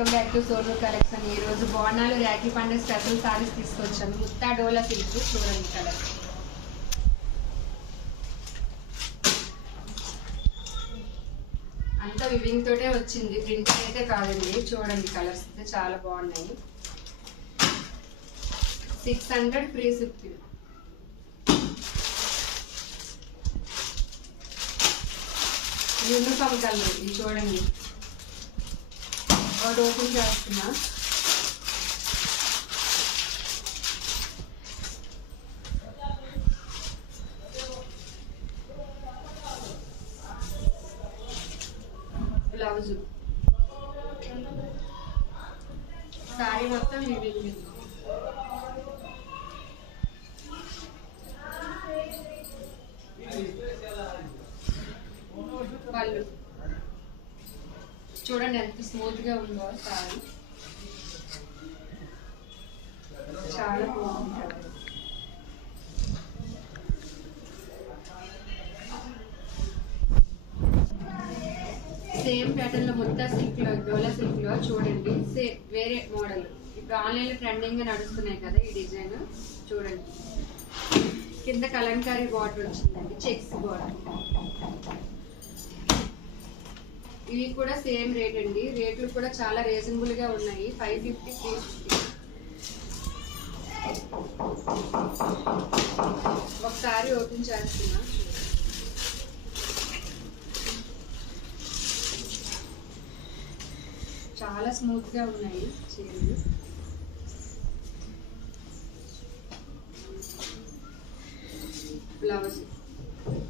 Welcome back to Sonu collection. ఈ రోజు బోనాలు రాఖీ పండుగ స్పెషల్ సారీస్ తీసుకొచ్చాను ముత్తా డోలా సిల్క్ చూడండి కలర్. అంతా వివింగ్ తోటే వచ్చింది. ప్రింట్ అయితే కాదండి. చూడండి కలర్స్ అయితే చాలా బాగున్నాయి. Six hundred free shipping uniform colour ఇది చూడండి. ఒకటి ఓపెన్ చేస్తున్నా. బ్లౌజ్. సారీ మొత్తం వివింగ్ వాళ్ళు చూడండి ఎంత స్మూత్గా ఉందో సారీ. చాలా బాగుంటుంది సేమ్ ప్యాటర్న్లో మొత్తం సిల్క్లో డోలా సిల్క్లో చూడండి. సేమ్ వేరే మోడల్. ఇప్పుడు ఆన్లైన్లో ట్రెండింగ్గా నడుస్తున్నాయి కదా ఈ డిజైన్. చూడండి. కింద కలంకారీ బార్డర్ వచ్చిందండి చెక్స్ బార్డర్. ఇవి కూడా సేమ్ రేట్ అండి. రేట్లు కూడా చాలా రీజనబుల్గా ఉన్నాయి. ఫైవ్ ఫిఫ్టీ త్రీ ఫిఫ్టీ ఒకసారి ఓపెన్ చేస్తున్నా. చాలా స్మూత్గా ఉన్నాయి చీరలు. బ్లౌజ్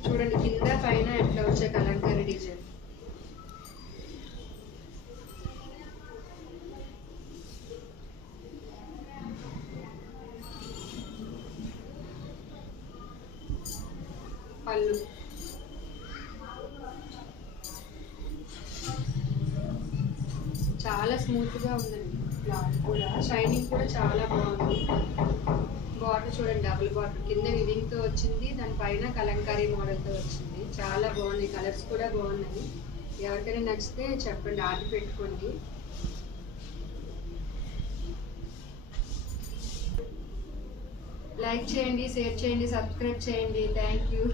చూడండి కింద పైన ఎట్లా వచ్చే కలంకారీ డిజైన్. పళ్ళు. చాలా స్మూత్గా ఉందండి క్లాత్ కూడా. షైనింగ్ కూడా చాలా బాగుంది. బాటిల్ చూడండి డబుల్ బాటిల్ కింద వివింగ్తో వచ్చింది దానిపైన కలంకారీ మోడల్తో వచ్చింది. చాలా బాగున్నాయి కలర్స్ కూడా బాగున్నాయి. ఎవరికైనా నచ్చితే చెప్పండి ఆర్డర్ పెట్టుకోండి. లైక్ చేయండి షేర్ చేయండి సబ్స్క్రైబ్ చేయండి. Thank you